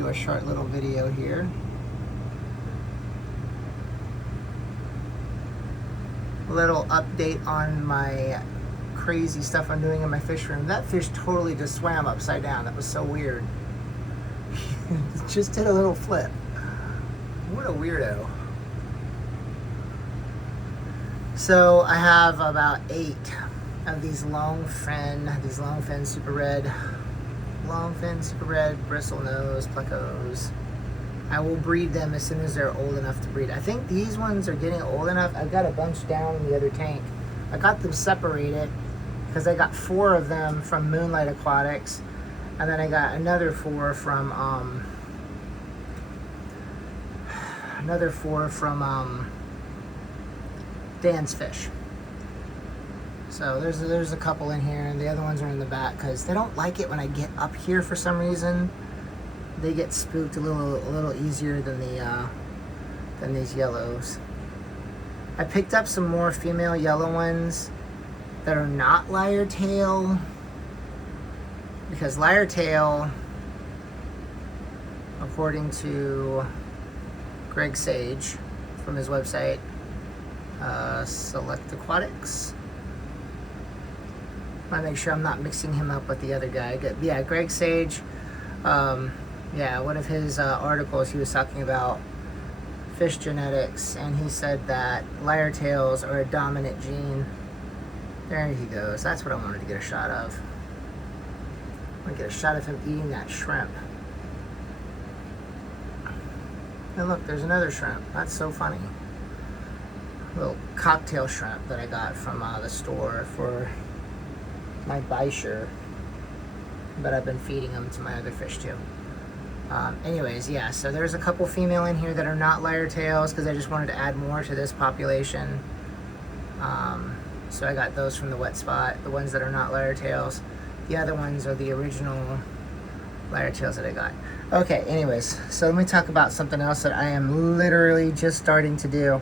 do a short little video here. A little update on my crazy stuff I'm doing in my fish room. That fish totally just swam upside down. That was so weird. Just did a little flip. What a weirdo. So I have about 8 of these longfin super red bristle nose plecos. I will breed them as soon as they're old enough to breed. I think these ones are getting old enough. I've got a bunch down in the other tank. I got them separated because I got 4 of them from Moonlight Aquatics, and then I got another 4 from Dan's Fish. So there's a couple in here, and the other ones are in the back because they don't like it when I get up here for some reason. They get spooked a little easier than these yellows. I picked up some more female yellow ones that are not lyre tail, because lyre tail, according to Greg Sage from his website, Select Aquatics. I want to make sure I'm not mixing him up with the other guy. Yeah, Greg Sage. Yeah, one of his articles, he was talking about fish genetics, and he said that lyre tails are a dominant gene. There he goes. That's what I wanted to get a shot of. I want to get a shot of him eating that shrimp. And look, there's another shrimp. That's so funny. A little cocktail shrimp that I got from the store for my Beischer. But I've been feeding them to my other fish too. Anyways, yeah, so there's a couple female in here that are not lyre tails because I just wanted to add more to this population. So I got those from the wet spot, the ones that are not lyre tails. The other ones are the original lyre tails that I got. Okay, anyways, so let me talk about something else that I am literally just starting to do.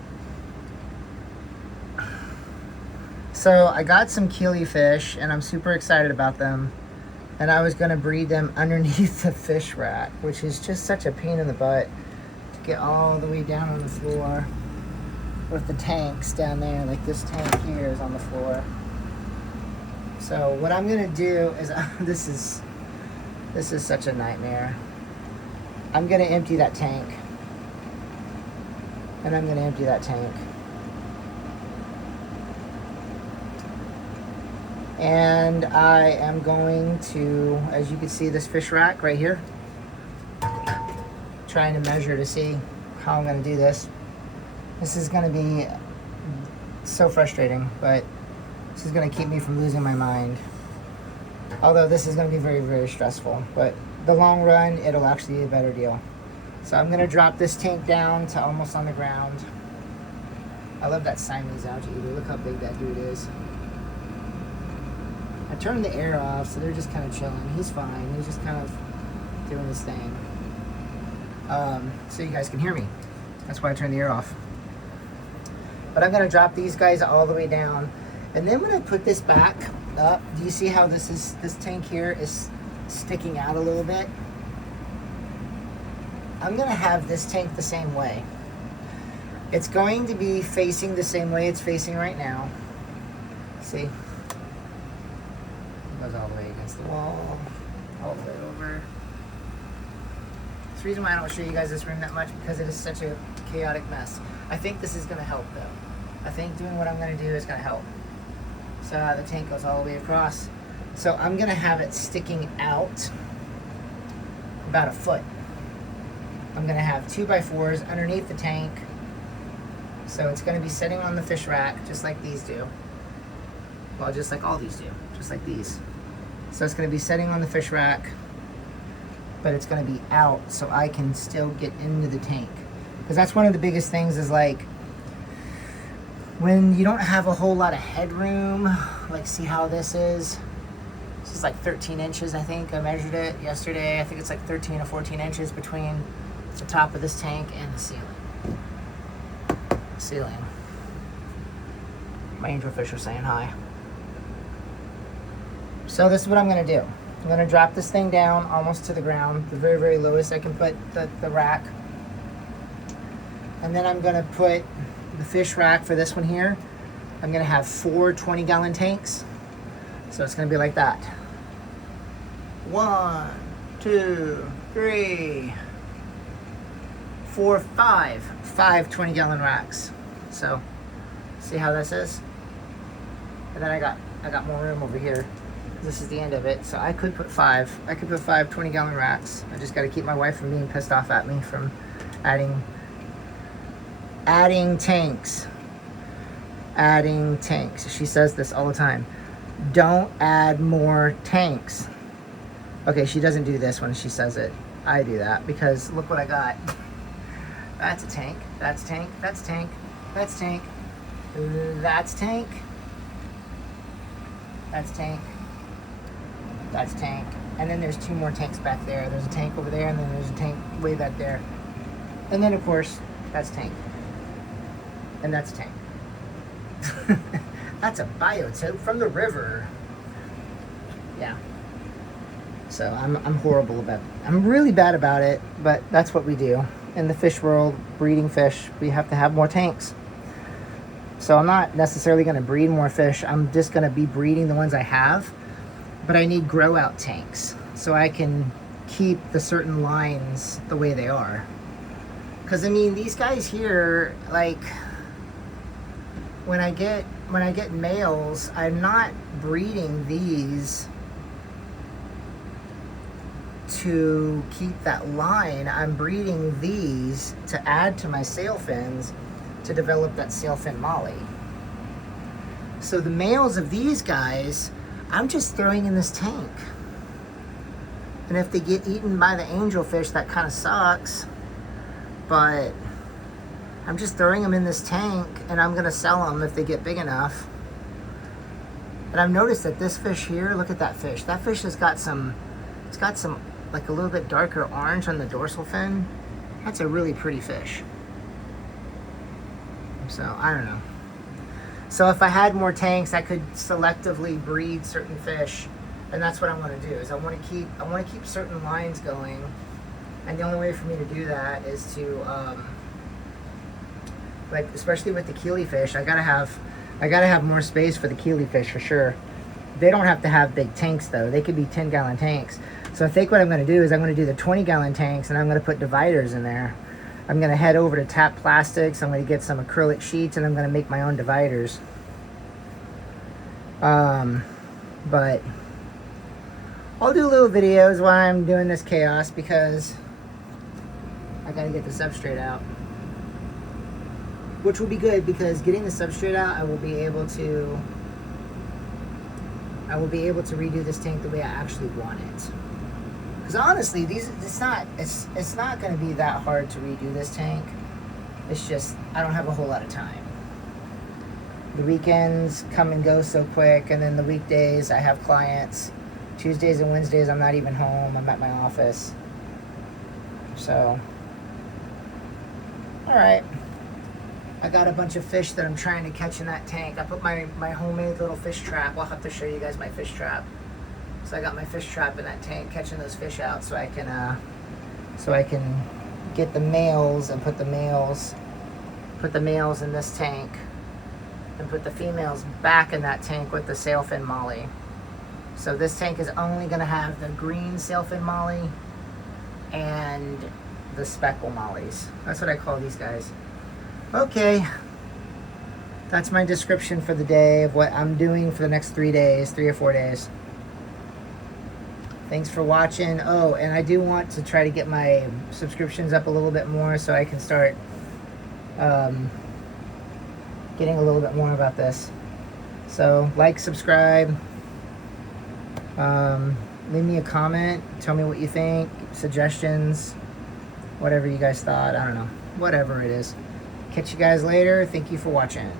So I got some keely fish, and I'm super excited about them. And I was going to breed them underneath the fish rack, which is just such a pain in the butt to get all the way down on the floor with the tanks down there. Like this tank here is on the floor. So what I'm going to do is, this is such a nightmare. I'm going to empty that tank. And I'm going to empty that tank. And I am going to, as you can see, this fish rack right here. Trying to measure to see how I'm going to do this. This is going to be so frustrating, but this is going to keep me from losing my mind. Although this is going to be very, very stressful. But the long run, it'll actually be a better deal. So I'm going to drop this tank down to almost on the ground. I love that Siamese algae eater. Look how big that dude is. I turned the air off, so they're just kind of chilling. He's fine. He's just kind of doing his thing. So you guys can hear me. That's why I turned the air off. But I'm going to drop these guys all the way down. And then when I put this back up, do you see how this tank here is sticking out a little bit? I'm going to have this tank the same way. It's going to be facing the same way it's facing right now. See? Goes all the way against the wall, all the way over. That's the reason why I don't show you guys this room that much, because it is such a chaotic mess. I think this is going to help though. I think doing what I'm going to do is going to help. So the tank goes all the way across. So I'm going to have it sticking out about a foot. I'm going to have 2x4s underneath the tank. So it's going to be sitting on the fish rack just like these do. Well, just like all these do, just like these. So it's going to be sitting on the fish rack, but it's going to be out so I can still get into the tank. Because that's one of the biggest things is like, when you don't have a whole lot of headroom, like see how this is? This is like 13 inches, I think. I measured it yesterday. I think it's like 13 or 14 inches between the top of this tank and the ceiling. My angelfish are saying hi. So this is what I'm going to do. I'm gonna drop this thing down almost to the ground, the very, very lowest I can put the rack. And then I'm gonna put the fish rack for this one here. I'm gonna have 4 20-gallon tanks. So it's gonna be like that. 1, 2, 3, 4, 5. 5 20-gallon racks. So see how this is? And then I got more room over here. This is the end of it. So I could put 5. I could put 5 20-gallon racks. I just gotta keep my wife from being pissed off at me from adding tanks. Adding tanks. She says this all the time. Don't add more tanks. Okay, she doesn't do this when she says it. I do that because look what I got. That's a tank. That's tank. That's tank. That's tank. That's tank. That's tank. That's tank. And then there's 2 more tanks back there. There's a tank over there, and then there's a tank way back there. And then, of course, that's tank. And that's tank. That's a biotope from the river. Yeah. So I'm horrible about it. I'm really bad about it, but that's what we do. In the fish world, breeding fish, we have to have more tanks. So I'm not necessarily going to breed more fish. I'm just going to be breeding the ones I have. But I need grow out tanks so I can keep the certain lines the way they are. Because I mean, these guys here, like when I get males, I'm not breeding these to keep that line. I'm breeding these to add to my sailfins to develop that sailfin molly. So the males of these guys, I'm just throwing in this tank. And if they get eaten by the angelfish, that kind of sucks. But I'm just throwing them in this tank, and I'm gonna sell them if they get big enough. And I've noticed that this fish here, look at that fish. That fish has got some, it's got some like a little bit darker orange on the dorsal fin. That's a really pretty fish. So I don't know. So if I had more tanks, I could selectively breed certain fish, and that's what I want to do. Is I want to keep certain lines going, and the only way for me to do that is to, like especially with the keely fish, I gotta have more space for the keely fish for sure. They don't have to have big tanks though. They could be 10-gallon tanks. So I think what I'm going to do is I'm going to do the 20-gallon tanks, and I'm going to put dividers in there. I'm going to head over to Tap Plastics. I'm going to get some acrylic sheets, and I'm going to make my own dividers. But I'll do little videos while I'm doing this chaos because I got to get the substrate out. Which will be good because getting the substrate out, I will be able to redo this tank the way I actually want it. Because honestly, it's not going to be that hard to redo this tank. It's just I don't have a whole lot of time. The weekends come and go so quick, and then the weekdays I have clients. Tuesdays and Wednesdays I'm not even home. I'm at my office. So, all right. I got a bunch of fish that I'm trying to catch in that tank. I put my homemade little fish trap. I'll have to show you guys my fish trap. So I got my fish trap in that tank, catching those fish out, so I can get the males and put the males in this tank, and put the females back in that tank with the sailfin molly. So this tank is only going to have the green sailfin molly and the speckle mollies. That's what I call these guys. Okay, that's my description for the day of what I'm doing for the next 3 or 4 days. Thanks for watching. Oh, and I do want to try to get my subscriptions up a little bit more so I can start getting a little bit more about this. So, like, subscribe, leave me a comment, tell me what you think, suggestions, whatever you guys thought, I don't know, whatever it is. Catch you guys later. Thank you for watching.